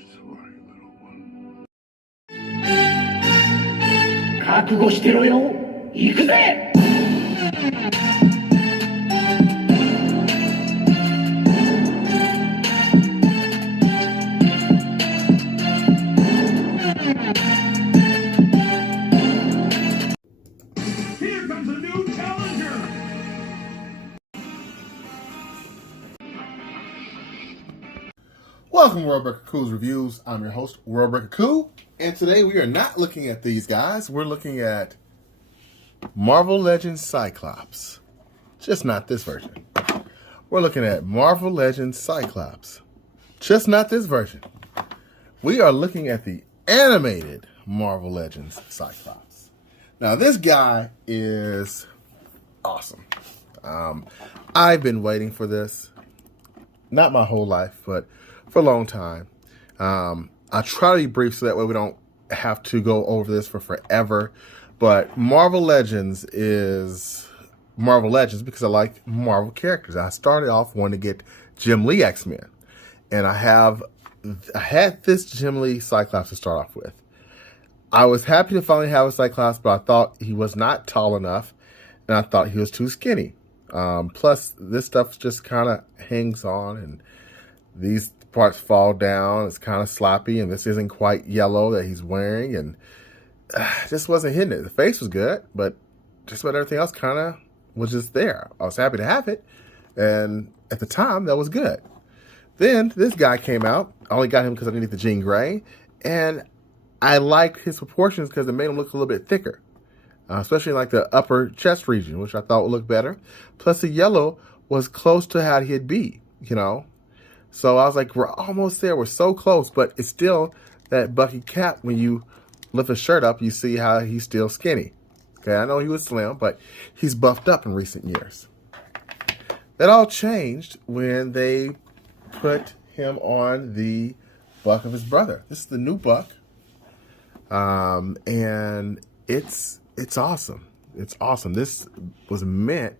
Sorry, little one. 覚悟してろよ。行くぜ。Here comes a new challenger! Welcome to World Breaker Cool's Reviews. I'm your host, World Breaker Cool, and today we are not looking at these guys. We're looking at Marvel Legends Cyclops. Just not this version. We're looking at Marvel Legends Cyclops. Just not this version. We are looking at the animated Marvel Legends Cyclops. Now, this guy is awesome. I've been waiting for this. Not my whole life, but for a long time. I try to be brief so that way we don't have to go over this for forever. But Marvel Legends is Marvel Legends because I like Marvel characters. I started off wanting to get Jim Lee X-Men. And I had this Jim Lee Cyclops to start off with. I was happy to finally have a Cyclops, but I thought he was not tall enough. And I thought he was too skinny. Plus, this stuff just kind of hangs on and these parts fall down. It's kind of sloppy, and this isn't quite yellow that he's wearing, and just wasn't hitting it. The face was good, but just about everything else kind of was just there. I was happy to have it, and at the time, that was good. Then this guy came out. I only got him because I needed the Jean Grey, and I liked his proportions because it made him look a little bit thicker, especially in like the upper chest region, which I thought would look better. Plus, the yellow was close to how he'd be, you know. So I was like, we're almost there. We're so close, but it's still that Bucky Cap. When you lift his shirt up, you see how he's still skinny. Okay, I know he was slim, but he's buffed up in recent years. That all changed when they put him on the buck of his brother. This is the new buck, and it's awesome. It's awesome. This was meant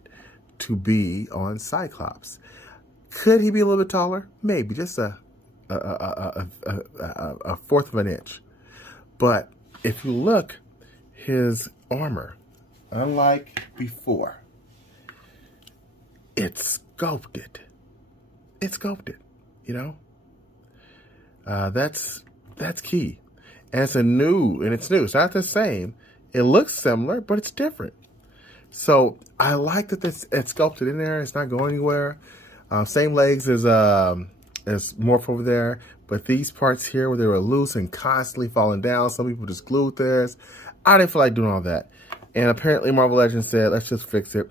to be on Cyclops. Could he be a little bit taller? Maybe, just a fourth of an inch. But if you look, his armor, unlike before, it's sculpted. It's sculpted, you know? That's key. And it's new. It's not the same. It looks similar, but it's different. So I like that it's sculpted in there. It's not going anywhere. Same legs as Morph over there, but these parts here where they were loose and constantly falling down, some people just glued theirs. I didn't feel like doing all that. And apparently Marvel Legends said, let's just fix it.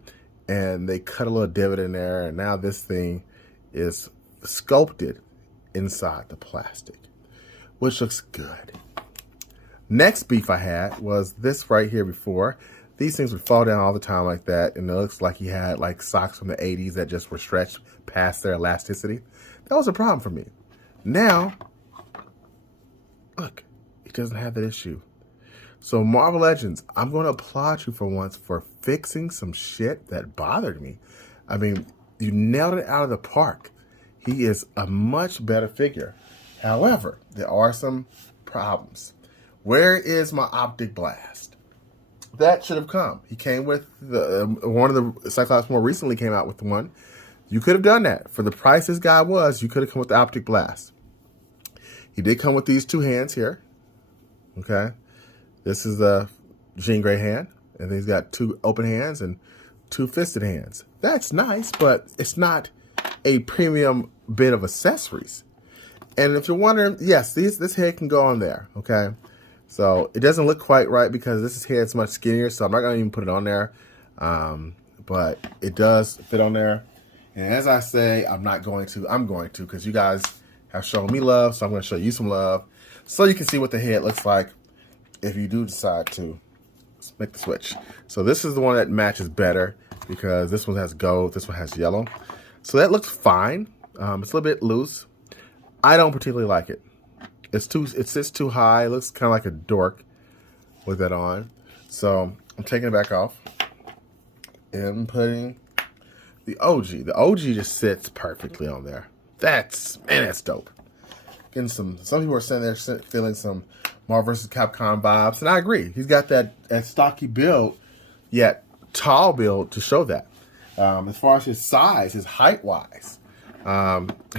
And they cut a little divot in there, and now this thing is sculpted inside the plastic, which looks good. Next beef I had was this right here before. These things would fall down all the time like that, and it looks like he had like socks from the 80s that just were stretched past their elasticity. That was a problem for me. Now, look, he doesn't have that issue. So Marvel Legends, I'm going to applaud you for once for fixing some shit that bothered me. I mean, you nailed it out of the park. He is a much better figure. However, there are some problems. Where is my optic blast? That should have come. He came with one of the Cyclops more recently came out with one. You could have done that. For the price this guy was, you could have come with the optic blast. He did come with these two hands here. Okay. This is the Jean Grey hand. And then he's got two open hands and two fisted hands. That's nice, but it's not a premium bit of accessories. And if you're wondering, yes, this head can go on there. Okay. So it doesn't look quite right because this head's much skinnier, so I'm not going to even put it on there. But it does fit on there. And as I say, I'm going to because you guys have shown me love, so I'm going to show you some love so you can see what the head looks like if you do decide to make the switch. So this is the one that matches better because this one has gold, this one has yellow. So that looks fine. It's a little bit loose. I don't particularly like it. It sits too high. It looks kind of like a dork with that on. So I'm taking it back off and putting the OG. The OG just sits perfectly on there. That's dope. getting some people are saying they're feeling some Marvel vs. Capcom vibes, and I agree. He's got that stocky build, yet tall build to show that. As far as his size, his height-wise,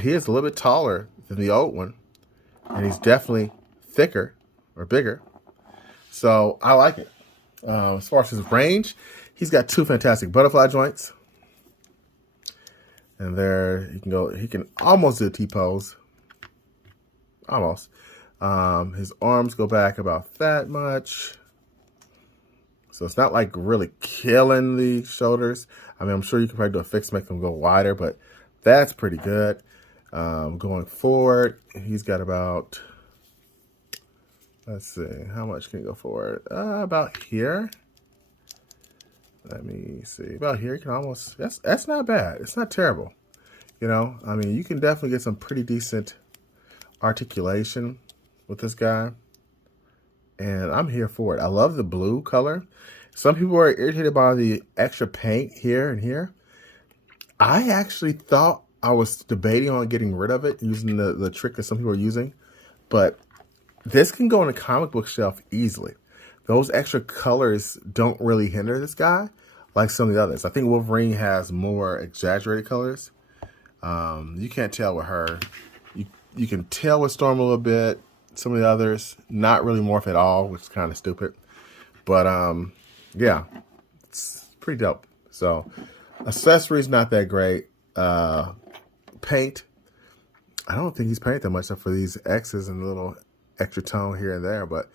he is a little bit taller than the old one, and he's definitely thicker or bigger. So I like it. As far as his range, he's got 2 fantastic butterfly joints. And there he can almost do a T-pose. Almost. His arms go back about that much. So it's not like really killing the shoulders. I mean, I'm sure you can probably do a fix, make them go wider, but that's pretty good. Going forward, he's got about, let's see, how much can he go forward? About here. Let me see. About here, you can almost, that's not bad. It's not terrible. You know, I mean, you can definitely get some pretty decent articulation with this guy. And I'm here for it. I love the blue color. Some people are irritated by the extra paint here and here. I actually thought I was debating on getting rid of it, using the trick that some people are using. But this can go on a comic book shelf easily. Those extra colors don't really hinder this guy like some of the others. I think Wolverine has more exaggerated colors. You can't tell with her. You can tell with Storm a little bit. Some of the others, not really morph at all, which is kind of stupid. But, yeah, it's pretty dope. So, accessories, not that great. Paint, I don't think he's painted that much except for these X's and a little extra tone here and there. But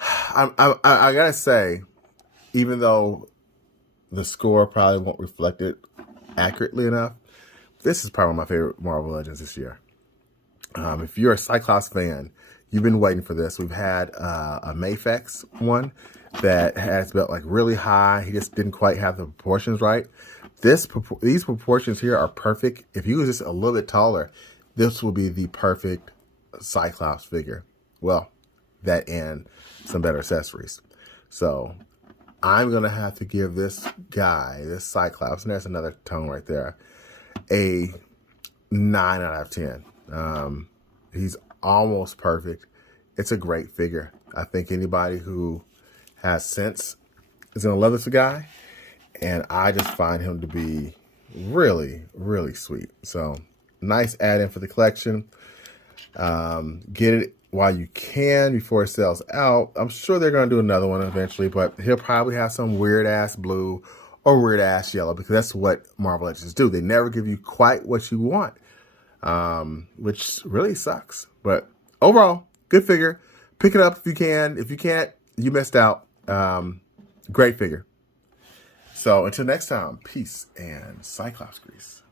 I gotta say, even though the score probably won't reflect it accurately enough, this is probably my favorite Marvel Legends this year. If you're a Cyclops fan, you've been waiting for this. We've had a Mafex one that has built like really high. He just didn't quite have the proportions right. These proportions here are perfect. If he was just a little bit taller, this will be the perfect Cyclops figure. Well, that and some better accessories. So I'm going to have to give this guy, this Cyclops, and there's another tone right there, a 9 out of 10. He's almost perfect. It's a great figure. I think anybody who has sense is going to love this guy. And I just find him to be really, really sweet. So nice add-in for the collection. Get it while you can before it sells out. I'm sure they're going to do another one eventually, but he'll probably have some weird-ass blue or weird-ass yellow because that's what Marvel Legends do. They never give you quite what you want, which really sucks. But overall, good figure. Pick it up if you can. If you can't, you missed out. Great figure. So until next time, peace and Cyclops grease.